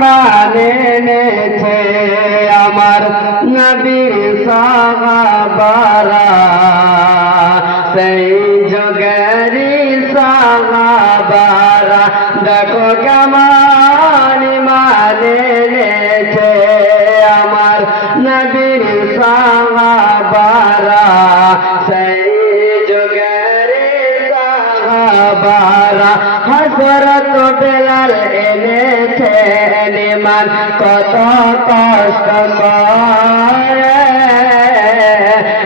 মানে নেছে আমার নবীর সাহাবারা সেই যুগেরই সাহাবারা দেখো কেমন মানে নেছে আমার নবীর সাহাবারা সেই যুগেরই সাহাবারা হযরত বেলাল এনেছেন ইমান কত কষ্ট করে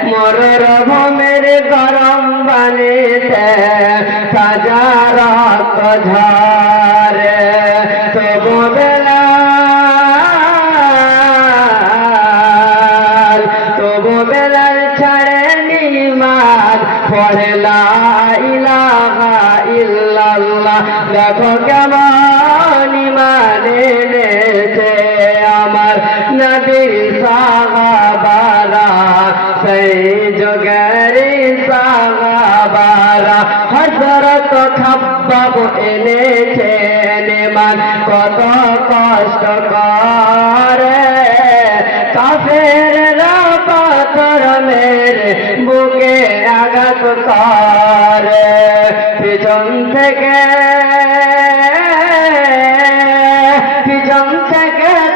মরুর ভূমির গরম পানিতে তাজা রক্ত ঝরে তবু বেলাল ছাড়েনি ইমান পড়ে লা ইলাহা ইল্লাল্লাহ দেখো কেমন ইমান এনেছে আমার নবীর সাহাবারা সেই যুগেরই সাহাবারা হযরত খাব্বাব এনেছেন ইমান কত কষ্ট করে কাফেররা পাথর মেরে বুকে আঘাত করে পিছন থেকে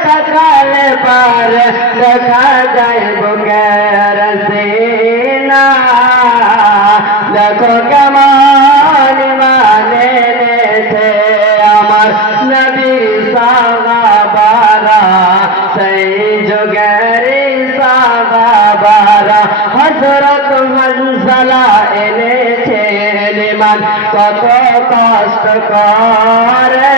তাকালে পার দেখা যায় বুকের সিনা দেখো কেমন মানে নেছে আমার নবীর সাহাবারা সেই যুগেরই সাহাবারা হযরত হানজালা এনেছেন ইমান কত কষ্ট করে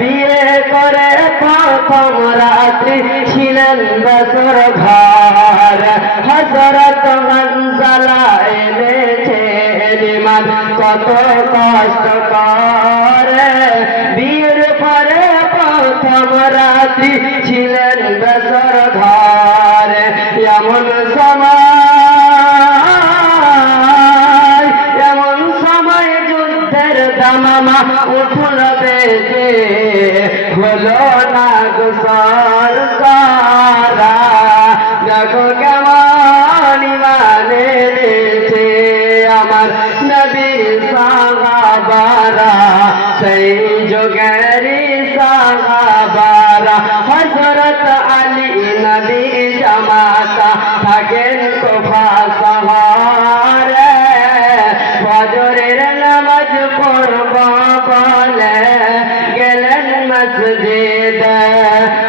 বিয়ে করে প্রথম রাত্রি ছিলেন বছর ঘর হযরত হানজালা এনেছেন ইমান কত কষ্ট করে বিয়ের পরে প্রথম রাত্রি ছিলেন বছর ঘর এমন সময় যুদ্ধের দামামা উঠল বেজে হলো না গোসল করা দেখো কেমন মানে নেছে আমার নবীর সাহাবারা সেই যুগেরই সাহাবারা হযরত আলী নবী জামাতা থাকেন কুফা শহরে ফজরের নামাজ পড়ব বলে গেলেন মসজিদে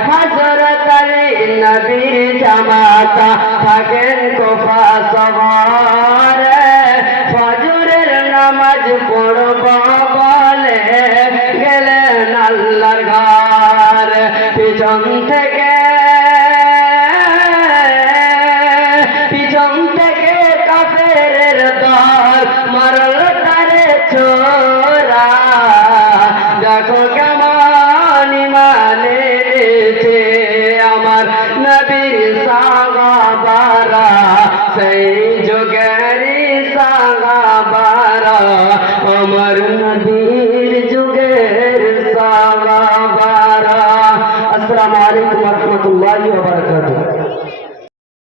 হযরত আলী নবী জামাতা থাকেন কুফা শহরে ফজরের নামাজ পড়ব বলে গেলেন আল্লাহর ঘর পিছন থেকে কাফেরের দল মারল তারে ছোরা দেখো কেমন মানে নেছে আমার নবীর সাহাবারা সেই যুগেরই সাহাবারা আমার